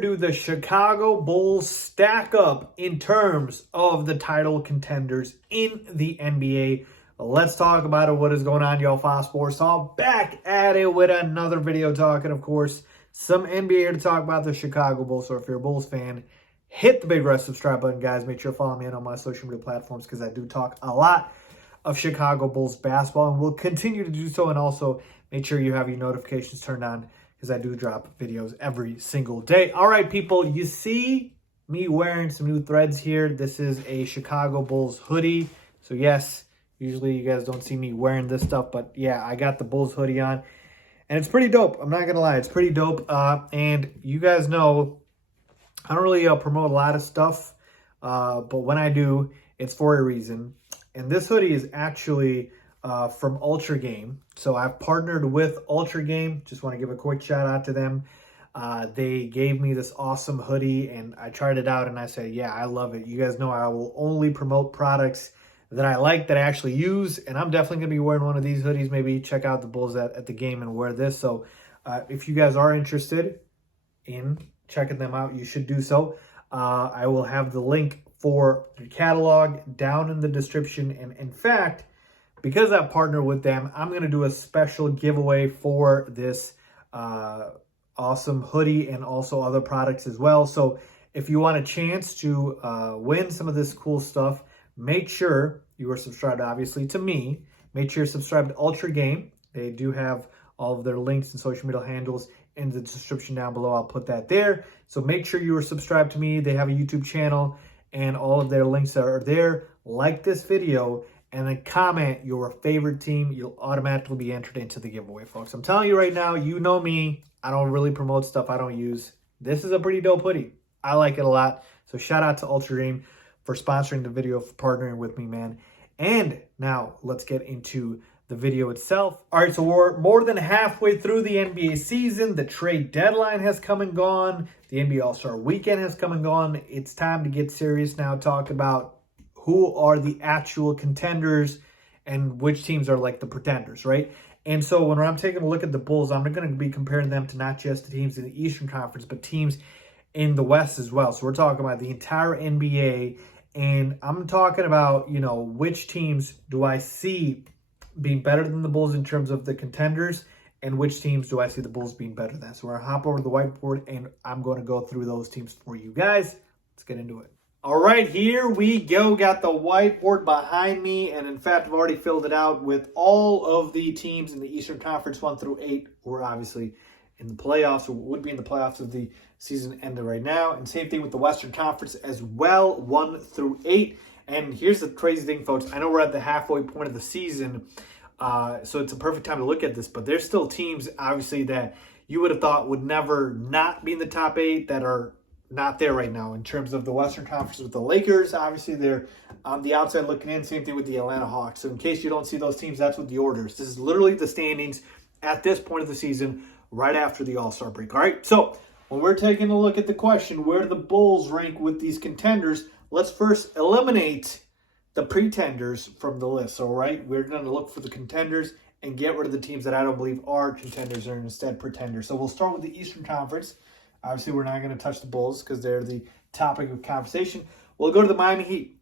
where do the Chicago Bulls stack up in terms of the title contenders in the NBA? Let's talk about it. What is going on, y'all? Faiz Sports all back at it with another video talking, of course, some NBA here to talk about the Chicago Bulls. So if you're a Bulls fan, hit the big red subscribe button, guys. Make sure to follow me on my social media platforms because I do talk a lot of Chicago Bulls basketball and will continue to do so. And also make sure you have your notifications turned on because I do drop videos every single day. All right, people, you see me wearing some new threads here. This is a Chicago Bulls hoodie. So yes, usually you guys don't see me wearing this stuff, but yeah, I got the Bulls hoodie on. And it's pretty dope. I'm not going to lie. It's pretty dope. And you guys know I don't really promote a lot of stuff, but when I do, it's for a reason. And this hoodie is actually from Ultra Game. So I've partnered with Ultra Game. Just want to give a quick shout out to them. They gave me this awesome hoodie and I tried it out and I said, yeah, I love it. You guys know I will only promote products that I like, that I actually use. And I'm definitely going to be wearing one of these hoodies. Maybe check out the Bulls at the game and wear this. So if you guys are interested in checking them out, you should do so. I will have the link for the catalog down in the description. And in fact, because I've partnered with them, I'm going to do a special giveaway for this awesome hoodie and also other products as well. So if you want a chance to win some of this cool stuff, make sure you are subscribed, obviously, to me. Make sure you're subscribed to Ultra Game. They do have all of their links and social media handles in the description down below. I'll put that there. So make sure you are subscribed to me. They have a YouTube channel and all of their links are there. Like this video and then comment your favorite team. You'll automatically be entered into the giveaway, folks. I'm telling you right now, you know me. I don't really promote stuff I don't use. This is a pretty dope hoodie. I like it a lot. So shout out to Ultra Game for sponsoring the video, for partnering with me, man. And now let's get into the video itself. All right, so we're more than halfway through the NBA season. The trade deadline has come and gone. The NBA All-Star Weekend has come and gone. It's time to get serious now, talk about who are the actual contenders and which teams are like the pretenders, right? And so when I'm taking a look at the Bulls, I'm going to be comparing them to not just the teams in the Eastern Conference, but teams in the West as well. So we're talking about the entire NBA, and I'm talking about, you know, which teams do I see being better than the Bulls in terms of the contenders, and which teams do I see the Bulls being better than. So we're going to hop over to the whiteboard, and I'm going to go through those teams for you guys. Let's get into it. All right, here we go. Got the whiteboard behind me, and in fact, I've already filled it out with all of the teams in the Eastern Conference 1 through 8, who are obviously in the playoffs, or would be in the playoffs if the season ended right now. And same thing with the Western Conference as well, 1 through 8. And here's the crazy thing, folks. I know we're at the halfway point of the season, so it's a perfect time to look at this, but there's still teams, obviously, that you would have thought would never not be in the top 8 that are not there right now. In terms of the Western Conference with the Lakers, obviously they're on the outside looking in. Same thing with the Atlanta Hawks. So in case you don't see those teams, that's what the order is. This is literally the standings at this point of the season, right after the All-Star break. All right, so when we're taking a look at the question, where do the Bulls rank with these contenders, let's first eliminate the pretenders from the list. All right, we're going to look for the contenders and get rid of the teams that I don't believe are contenders or instead pretenders. So we'll start with the Eastern Conference. Obviously, we're not going to touch the Bulls because they're the topic of conversation. We'll go to the Miami Heat.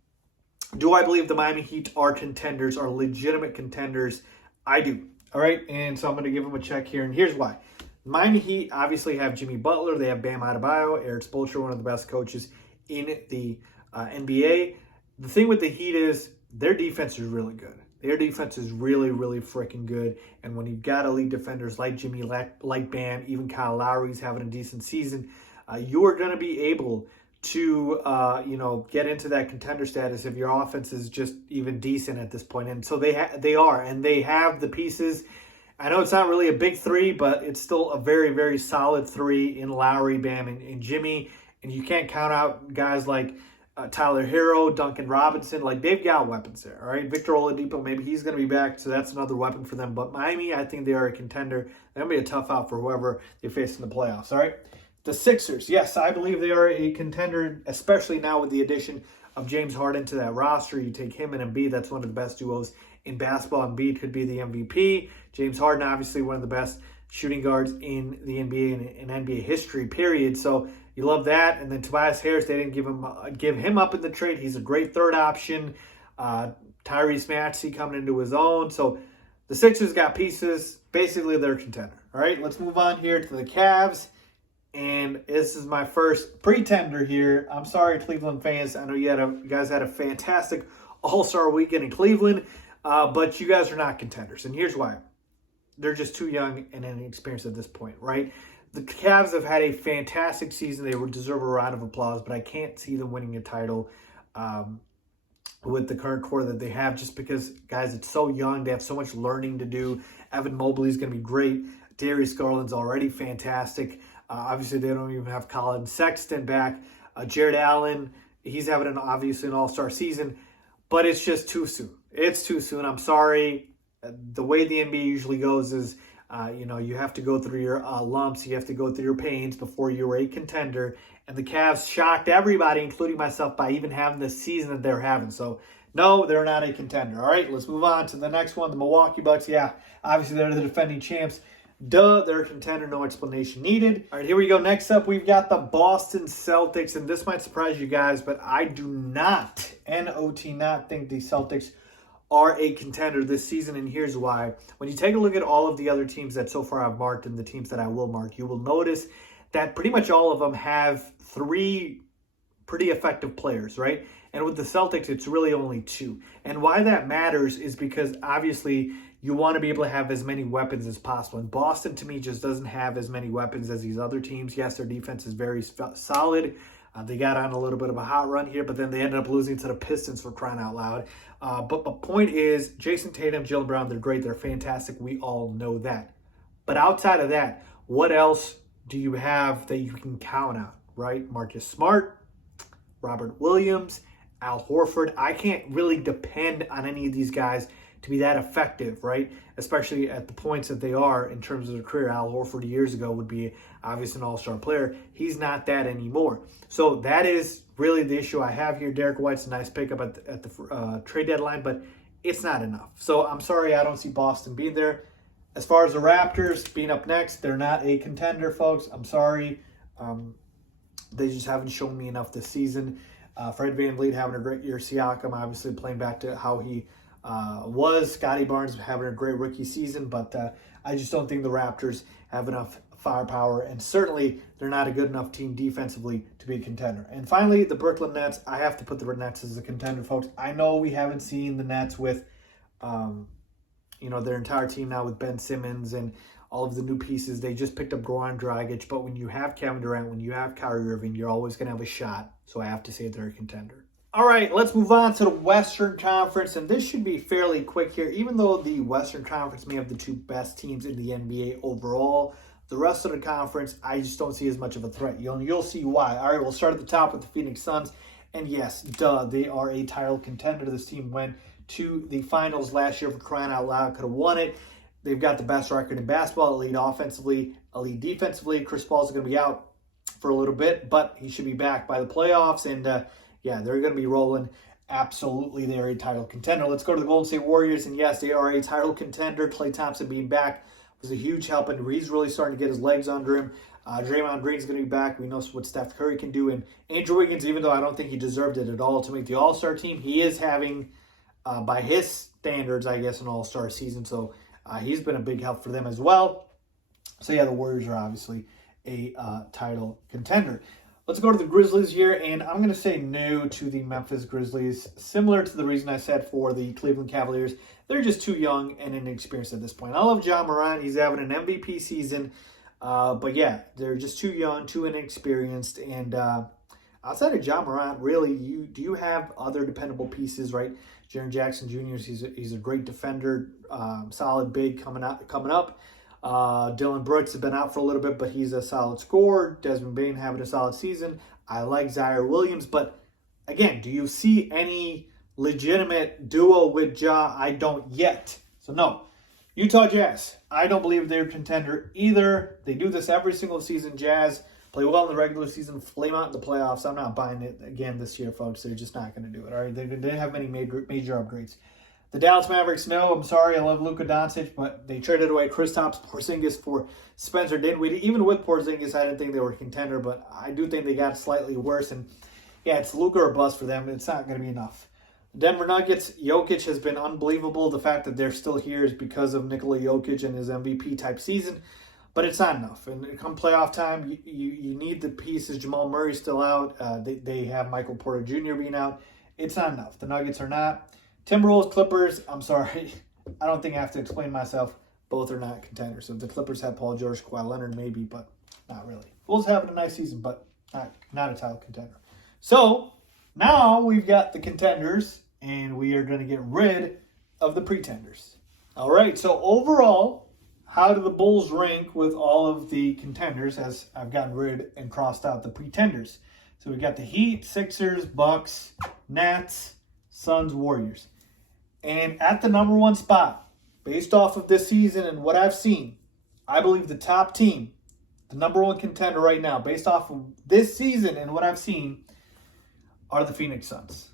Do I believe the Miami Heat are contenders, are legitimate contenders? I do. All right, and so I'm going to give them a check here, and here's why. Miami Heat obviously have Jimmy Butler. They have Bam Adebayo, Eric Spoelstra, one of the best coaches in the NBA. The thing with the Heat is their defense is really good. Their defense is really, really freaking good. And when you've got elite defenders like Jimmy, like Bam, even Kyle Lowry's having a decent season, you are going to be able to, get into that contender status if your offense is just even decent at this point. And so they are, and they have the pieces. I know it's not really a big three, but it's still a very, very solid three in Lowry, Bam, and Jimmy. And you can't count out guys like Tyler Hero, Duncan Robinson. Like, they've got weapons there, all right? Victor Oladipo, maybe he's going to be back, so that's another weapon for them. But Miami, I think they are a contender. They're going to be a tough out for whoever they face in the playoffs, all right? The Sixers, yes, I believe they are a contender, especially now with the addition of James Harden to that roster. You take him and Embiid, that's one of the best duos in basketball. Embiid could be the MVP. James Harden, obviously one of the best shooting guards in the NBA and in NBA history, period. So You love that. And then Tobias Harris, they didn't give him up in the trade. He's a great third option. Tyrese Maxey coming into his own. So the Sixers got pieces. Basically, they're a contender. All right, let's move on here to the Cavs. And this is my first pretender here. I'm sorry, Cleveland fans. I know you guys had a fantastic All-Star weekend in Cleveland, but you guys are not contenders. And here's why. They're just too young and inexperienced at this point, right? The Cavs have had a fantastic season. They would deserve a round of applause, but I can't see them winning a title with the current core that they have, just because, guys, it's so young. They have so much learning to do. Evan Mobley is going to be great. Darius Garland's already fantastic. Obviously, they don't even have Colin Sexton back. Jared Allen, he's having obviously an all-star season, but it's just too soon. It's too soon. I'm sorry. The way the NBA usually goes is, you have to go through your lumps. You have to go through your pains before you're a contender. And the Cavs shocked everybody, including myself, by even having the season that they're having. So, no, they're not a contender. All right, let's move on to the next one. The Milwaukee Bucks. Yeah, obviously they're the defending champs. Duh, they're a contender. No explanation needed. All right, here we go. Next up, we've got the Boston Celtics. And this might surprise you guys, but I do not, N-O-T, not think the Celtics are a contender this season, and here's why. When you take a look at all of the other teams that so far I've marked and the teams that I will mark, you will notice that pretty much all of them have 3 pretty effective players, right? And with the Celtics, it's really only 2. And why that matters is because, obviously, you want to be able to have as many weapons as possible. And Boston, to me, just doesn't have as many weapons as these other teams. Yes, their defense is very solid. They got on a little bit of a hot run here, but then they ended up losing to the Pistons, for crying out loud. But the point is, Jason Tatum, Jaylen Brown, they're great. They're fantastic. We all know that. But outside of that, what else do you have that you can count on, right? Marcus Smart, Robert Williams, Al Horford. I can't really depend on any of these guys to be that effective, right? Especially at the points that they are in terms of their career. Al Horford years ago would be obviously an all-star player. He's not that anymore. So that is really the issue I have here. Derek White's a nice pickup at the trade deadline, but it's not enough. So I'm sorry, I don't see Boston being there. As far as the Raptors being up next, they're not a contender, folks. I'm sorry. They just haven't shown me enough this season. Fred VanVleet having a great year. Siakam obviously playing back to how he was. Scotty Barnes having a great rookie season, but I just don't think the Raptors have enough firepower, and certainly they're not a good enough team defensively to be a contender. And finally, the Brooklyn Nets. I have to put the Nets as a contender, folks. I know we haven't seen the Nets with, their entire team now with Ben Simmons and all of the new pieces. They just picked up Goran Dragic, but when you have Kevin Durant, when you have Kyrie Irving, you're always going to have a shot. So I have to say they're a contender. All right, let's move on to the Western Conference, and this should be fairly quick here. Even though the Western Conference may have the 2 best teams in the NBA overall, the rest of the conference, I just don't see as much of a threat. You'll see why. All right, we'll start at the top with the Phoenix Suns, and yes, they are a title contender. This team went to the finals last year, for crying out loud, could have won it. They've got the best record in basketball, elite offensively, elite defensively. Chris Paul's going to be out for a little bit, but he should be back by the playoffs, and they're going to be rolling. Absolutely, they're a title contender. Let's go to the Golden State Warriors, and yes, they are a title contender. Klay Thompson being back was a huge help, and he's really starting to get his legs under him. Draymond Green's going to be back. We know what Steph Curry can do, and Andrew Wiggins, even though I don't think he deserved it at all to make the All-Star team, he is having, by his standards, I guess, an All-Star season, so he's been a big help for them as well. So, the Warriors are obviously a title contender. Let's go to the Grizzlies here, and I'm going to say no to the Memphis Grizzlies, similar to the reason I said for the Cleveland Cavaliers. They're just too young and inexperienced at this point. I love Ja Morant. He's having an MVP season, but they're just too young, too inexperienced, and outside of Ja Morant, really, do you have other dependable pieces, right? Jaren Jackson Jr., he's a great defender, solid big coming up. Dylan Brooks has been out for a little bit, but he's a solid scorer. Desmond Bane having a solid season. I like Zaire Williams, but again, do you see any legitimate duo with Ja? I don't yet. So no. Utah Jazz. I don't believe they're a contender either. They do this every single season. Jazz play well in the regular season, flame out in the playoffs. I'm not buying it again this year, folks. They're just not going to do it. All right, they didn't have many major upgrades. The Dallas Mavericks, no, I'm sorry, I love Luka Doncic, but they traded away Kristaps Porzingis for Spencer Dinwiddie. Even with Porzingis, I didn't think they were a contender, but I do think they got slightly worse. And yeah, it's Luka or bust for them. It's not going to be enough. The Denver Nuggets, Jokic has been unbelievable. The fact that they're still here is because of Nikola Jokic and his MVP-type season, but it's not enough. And come playoff time, you need the pieces. Jamal Murray's still out. They have Michael Porter Jr. being out. It's not enough. The Nuggets are not. Timberwolves, Clippers, I'm sorry. I don't think I have to explain myself. Both are not contenders. So if the Clippers have Paul George, Kawhi Leonard, maybe, but not really. Wolves having a nice season, but not a title contender. So now we've got the contenders, and we are going to get rid of the pretenders. All right, so overall, how do the Bulls rank with all of the contenders as I've gotten rid and crossed out the pretenders? So we got the Heat, Sixers, Bucks, Nets, Suns, Warriors. And at the number one spot, based off of this season and what I've seen, I believe the top team, the number one contender right now, based off of this season and what I've seen, are the Phoenix Suns.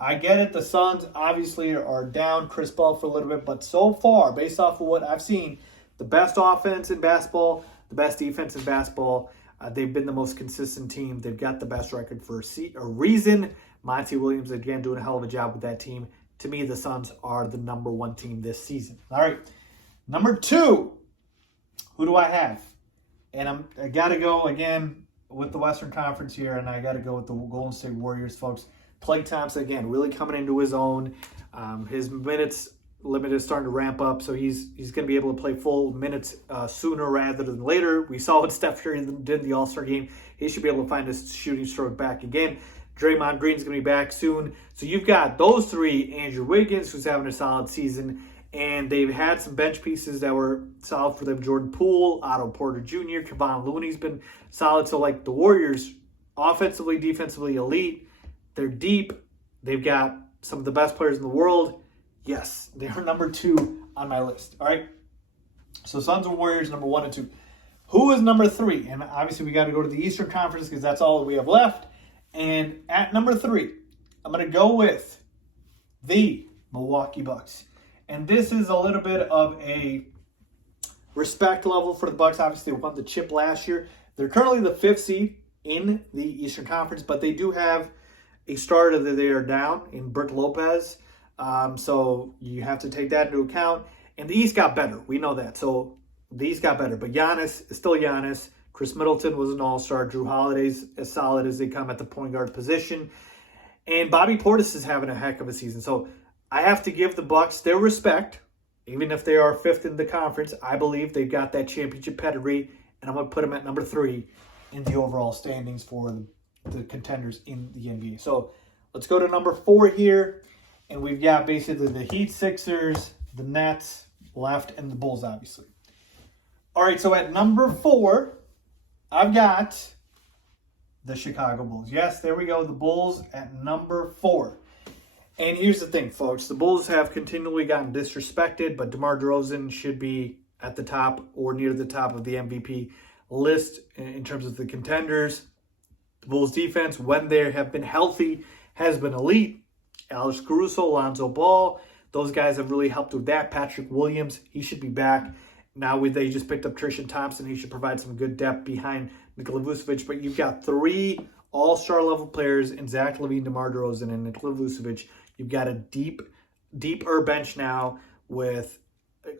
I get it. The Suns obviously are down Chris Paul for a little bit, but so far, based off of what I've seen, the best offense in basketball, the best defense in basketball, they've been the most consistent team. They've got the best record for a reason. Monty Williams, again, doing a hell of a job with that team. To me, the Suns are the number one team this season. All right. Number two, who do I have? And I got to go, again, with the Western Conference here, and I got to go with the Golden State Warriors, folks. Klay Thompson, again, really coming into his own. His minutes limit is starting to ramp up, so he's going to be able to play full minutes sooner rather than later. We saw what Steph Curry did in the All-Star game. He should be able to find his shooting stroke back again. Draymond Green's going to be back soon. So you've got those three. Andrew Wiggins, who's having a solid season. And they've had some bench pieces that were solid for them. Jordan Poole, Otto Porter Jr., Kevon Looney's been solid. So like the Warriors, offensively, defensively elite. They're deep. They've got some of the best players in the world. Yes, they are number two on my list. All right. So Suns and Warriors, number 1 and 2. Who is number 3? And obviously we got to go to the Eastern Conference because that's all we have left. And at number 3, I'm going to go with the Milwaukee Bucks. And this is a little bit of a respect level for the Bucks. Obviously, they won the chip last year. They're currently the 5th seed in the Eastern Conference, but they do have a starter that they are down in Brook Lopez. So you have to take that into account. And the East got better. We know that. So the East got better. But Giannis is still Giannis. Chris Middleton was an all-star. Drew Holiday's as solid as they come at the point guard position. And Bobby Portis is having a heck of a season. So I have to give the Bucks their respect. Even if they are 5th in the conference, I believe they've got that championship pedigree. And I'm going to put them at number 3 in the overall standings for the contenders in the NBA. So let's go to number 4 here. And we've got basically the Heat, Sixers, the Nets left, and the Bulls, obviously. All right, so at number 4, I've got the Chicago Bulls. Yes, there we go. The Bulls at number 4. And here's the thing, folks. The Bulls have continually gotten disrespected, but DeMar DeRozan should be at the top or near the top of the MVP list in terms of the contenders. The Bulls defense, when they have been healthy, has been elite. Alex Caruso, Lonzo Ball, those guys have really helped with that. Patrick Williams, he should be back. Now they just picked up Tristan Thompson. He should provide some good depth behind Nikola Vucevic. But you've got 3 all-star level players in Zach LaVine, DeMar DeRozan, and Nikola Vucevic. You've got a deeper bench now with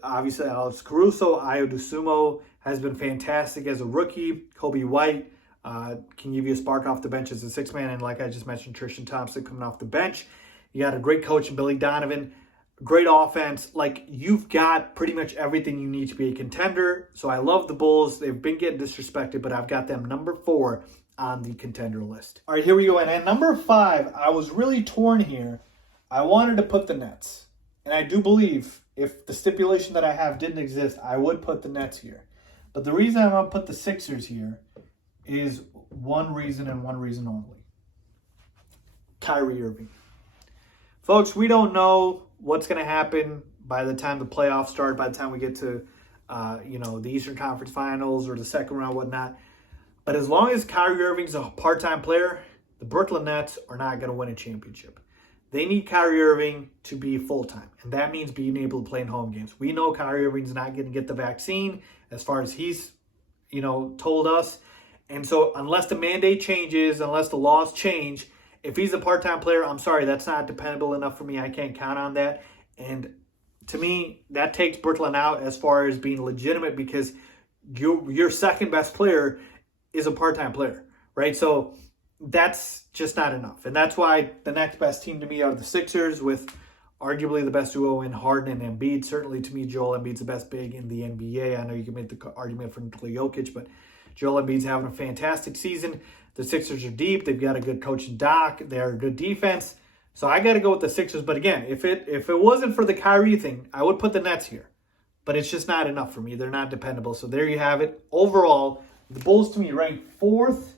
obviously Alex Caruso. Ayo Dosunmu has been fantastic as a rookie. Kobe White can give you a spark off the bench as a 6-man. And like I just mentioned, Tristan Thompson coming off the bench. You got a great coach in Billy Donovan. Great offense. Like, you've got pretty much everything you need to be a contender. So I love the Bulls. They've been getting disrespected, but I've got them number 4 on the contender list. All right, here we go. And at number 5, I was really torn here. I wanted to put the Nets. And I do believe if the stipulation that I have didn't exist, I would put the Nets here. But the reason I'm going to put the Sixers here is one reason and one reason only. Kyrie Irving. Folks, we don't know what's going to happen by the time the playoffs start, by the time we get to, the Eastern Conference Finals or the second round, whatnot. But as long as Kyrie Irving's a part-time player, the Brooklyn Nets are not going to win a championship. They need Kyrie Irving to be full-time, and that means being able to play in home games. We know Kyrie Irving's not going to get the vaccine as far as he's, told us. And so unless the mandate changes, unless the laws change, if he's a part-time player, I'm sorry, that's not dependable enough for me. I can't count on that. And to me, that takes Brooklyn out as far as being legitimate because your second best player is a part-time player, right? So that's just not enough. And that's why the next best team to me are the Sixers with arguably the best duo in Harden and Embiid. Certainly to me, Joel Embiid's the best big in the NBA. I know you can make the argument for Nikola Jokic, but Joel Embiid's having a fantastic season. The Sixers are deep. They've got a good coach in Doc. They're a good defense. So I got to go with the Sixers. But again, if it wasn't for the Kyrie thing, I would put the Nets here. But it's just not enough for me. They're not dependable. So there you have it. Overall, the Bulls to me rank fourth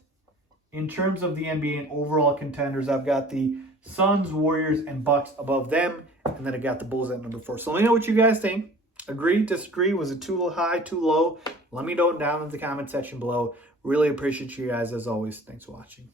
in terms of the NBA and overall contenders. I've got the Suns, Warriors, and Bucks above them. And then I got the Bulls at number 4. So let me know what you guys think. Agree, disagree? Was it too high, too low? Let me know down in the comment section below. Really appreciate you guys as always. Thanks for watching.